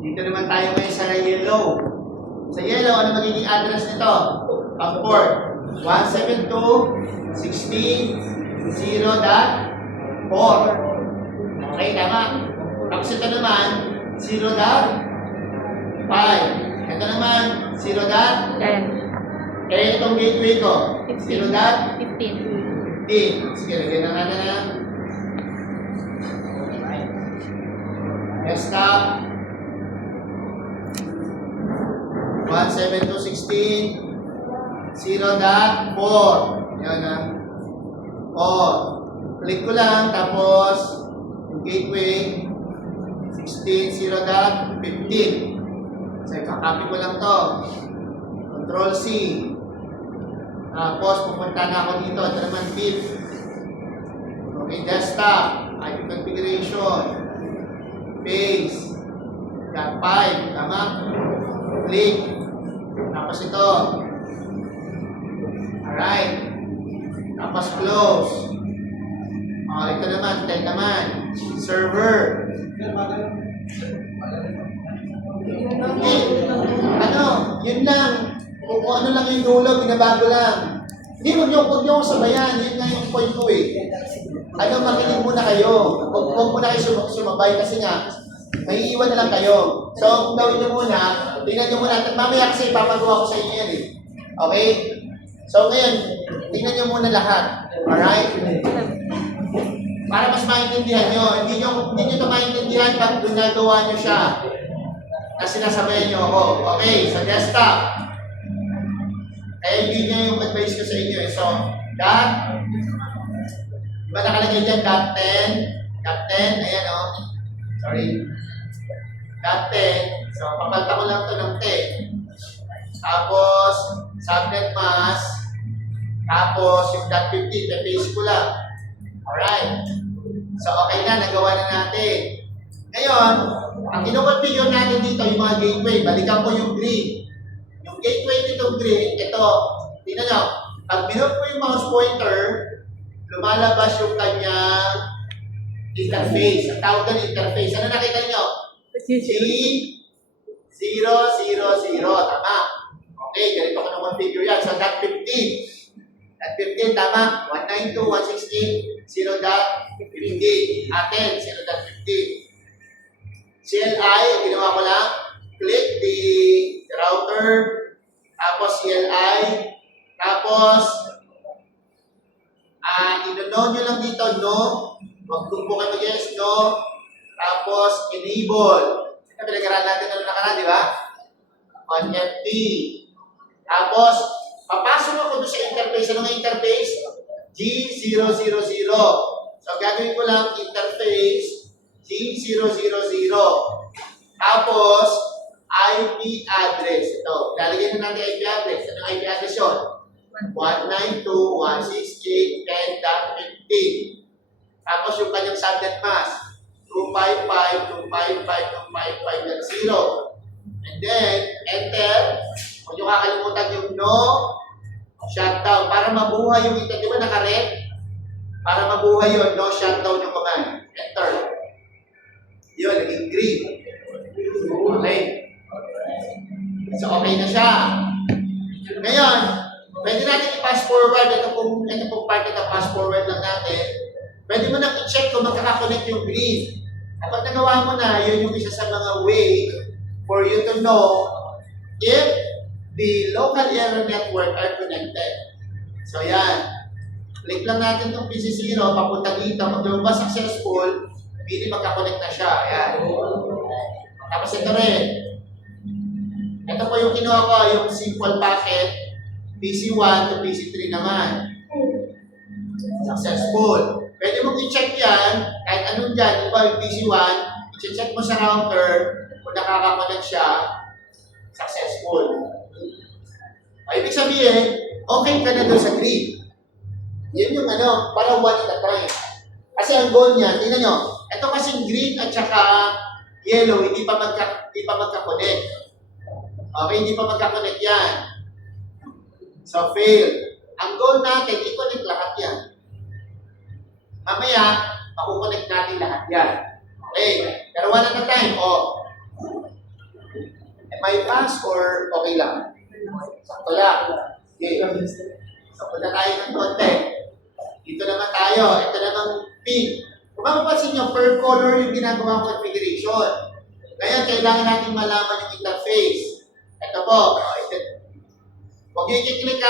Dito naman tayo ngayon sa yellow. Sa yellow, ano magiging address nito? Ang port. 172.16.0.4. Okay, tama. Tapos ito naman, 0.5. Ito naman, 0.10. Eh, itong gateway ko, 0.15. Sige, lagyan na natin na. Desktop. 172.16. 0.4. Yan na. 4. Click ko lang, tapos yung gateway 16, 0.15. So, kakopy ko lang to. Control C. Tapos, pupunta na ako dito. Ito naman, bit. Okay, desktop. IP configuration. Base. .5. Tama? Click. Tapos ito. Alright. Tapos close. Ito naman. Ito naman. Server. Yun lang. Kung ano lang yung dulo, binabago lang. Hindi, huwag niyo sabayan. Yun nga yung point ko eh. Makinig muna kayo. Huwag muna kayo sumabay kasi nga, may iwan na lang kayo. So, kung gawin niyo muna, tingnan niyo muna. At mamaya kasi ipapagawa ko sa inyo yan eh. Okay? So, ngayon, tingnan niyo muna lahat. Alright? Para mas maintindihan nyo. Hindi nyo ito maintindihan pag ginagawa nyo siya. Na sinasabayan nyo ako. Okay, sa desktop. Kaya hindi nyo yung advice ko sa inyo. So, diba nakalagay dyan, .10. Ayan o. Sorry. .10. So, papalta ko lang ito ng 10. Tapos, subnet mask. Tapos, yung .15, na-paste ko lang. Alright. So, okay na. Nagawa na natin. Ngayon, ang kinoconfigure natin dito, yung mga gateway. Balikan ko yung green. Yung gateway nitong green, ito. Tingnan nyo. Pag minot ko yung mouse pointer, lumalabas yung kanyang interface. Ang tawag doon interface. Ano nakita nyo? G000. Tama. Okay, ganito ko na-configure yan. So, .15. .15, tama. 192.168.0.15. Atin, 0.15. CLI, ginawa ko lang. Click the router. Tapos CLI. Tapos, ino-no nyo lang dito, no. Huwag po kayo mag-yes, no. Tapos, enable. Ito, pinag-aralan natin ano nakaraan, di ba? On FT. Tapos, papasok ako doon sa interface. Ano nga interface? G000. So, gagawin ko lang interface G000. Tapos, IP address. Ito, lalagyan na natin IP address. Ano IP address yun? 192.168.10.15. Tapos, yung kanyang subnet mask. 255.255.255.0. And then, enter. Huwag nyo kakalimutan yung no shutdown. Para mabuhay yung ito. Di ba naka-red? Para mabuhay yun, no shutdown yung command. Enter. Yun, naging green. Okay. So, okay na siya. Ngayon, pwede natin i-pass forward. Ito pong part na pass forward lang natin. Pwede mo nang i-check kung magkakakonect yung green. Kapag nagawa mo na, yun yung isa sa mga way for you to know if the local area network are connected. So, yan. Click lang natin itong PC0, papunta dito. Pag lumabas successful, hindi magkakonect na siya. Yan. Tapos ito rin. Ito po yung kinuha ko, yung simple packet, PC1 to PC3 naman. Successful. Pwede mong i-check yan, kahit anong dyan, diba yung PC1, i-check mo sa router, kung nakakakonect siya, successful. Ibig sabihin, okay ka na doon sa green. Yun yung para one at a time. Kasi ang goal niya, tingnan nyo, ito kasing green at saka yellow, hindi pa magka-connect. Okay, hindi pa magka-connect yan. So, fail. Ang goal natin, i-connect lahat yan. Mamaya, makukonect natin lahat yan. Okay, pero one at a time. may pass or okay lang? Sakto lang. Okay. So, punta tayo ng konti. Dito naman tayo. Ito namang pin. Kung mapapansin nyo, per color yung ginagawa configuration. Ngayon, kailangan natin malaman yung interface. Ito po. Huwag nyo i-click-click.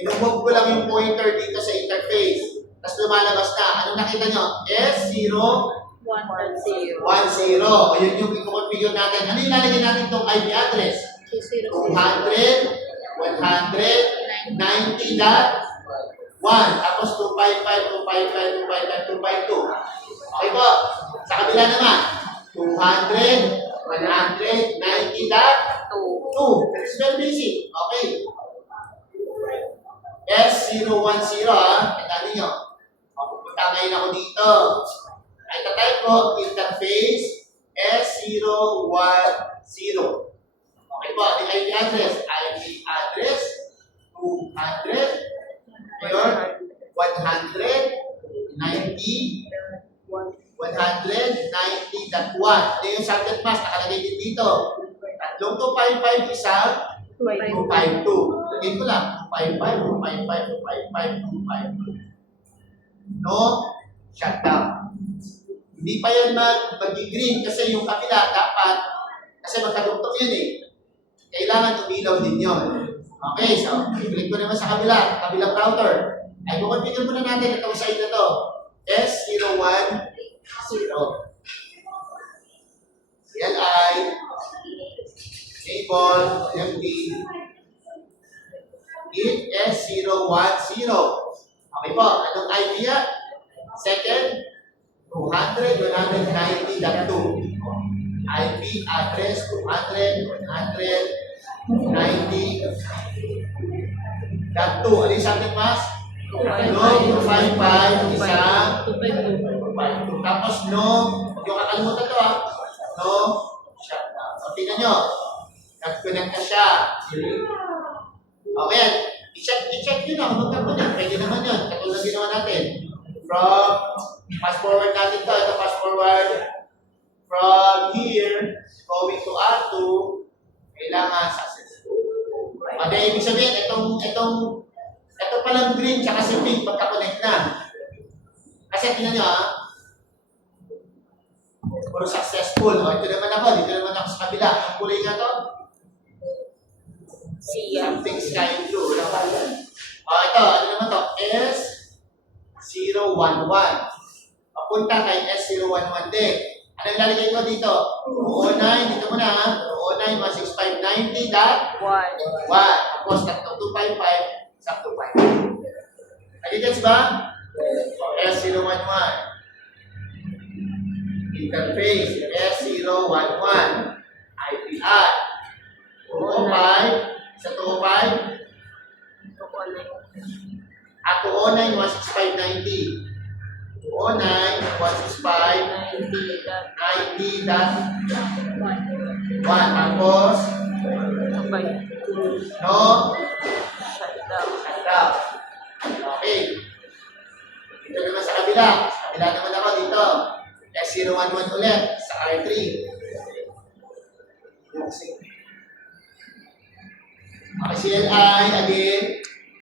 Tinumog ko lang yung pointer dito sa interface. Tapos lumalabas na. Anong nakita nyo? S0 110. 10. O yun yung i-configure natin. Ano yung lalagyan natin itong IP address? 200, 100, 90.1. Tapos 255, 255, 255, 252. Okay po. Sa kabila naman, 200, 100, 90.2. That's very basic. Okay. S010 Tandaan ninyo. Pupunta ngayon ako dito. Ay type ko interface S010. Okay po, ang IP address. IP address 200 ngayon 190.1. Ano yung subject mask? Nakalagay din dito. Tatlong 255, isang 252. Lagay ko lang. 255, 255, 255, 252. No shutdown. Hindi pa yan mag-green kasi yung kabila dapat, kasi magkadugtong yun eh. Kailangan umilaw din yun. Okay, so, i-click ko naman sa kabilang router. Ay, kukonfigure muna natin itong side na to. S010. CLI, enable, MD, hit S010. Okay po, anong IP yan? Second, 200, 190.2. IP address 200, 190.2. Ano yung subject mask? No, 255, isang 252. Tapos no, yung kakalimutan to no, shutdown. So, tingnan nyo, nag-connect na siya. Okay, i-check nyo na kung magkakonnect. Pwede naman yun, katulad na ginawa natin. From, fast forward natin to, ito fast forward. From here, going to R2, kailangan successful. Ano ibig sabihin, ito palang green tsaka si pink pagka-connect na. Kasi tingnan nyo puro successful. O, ito naman ako, dito naman ako sa kabila. Ang kulay nga to? Something sky blue. Wala pa yan. O, ito, ano naman to? S011. Papunta kay S011 din. Ano yung lalagay ko dito? 209, dito muna ha. 209, 16590.1. Tapos, 255, sa 25. Nagigets ba? S011. Interface S011. IP add 205 sa 205 at 209 16590. 209 165 90.1. Tapos no shutdown. Okay. Dito naman sa kabila. Sa kabila naman ako dito. S011 ulit sa R3. Okay, CLI again.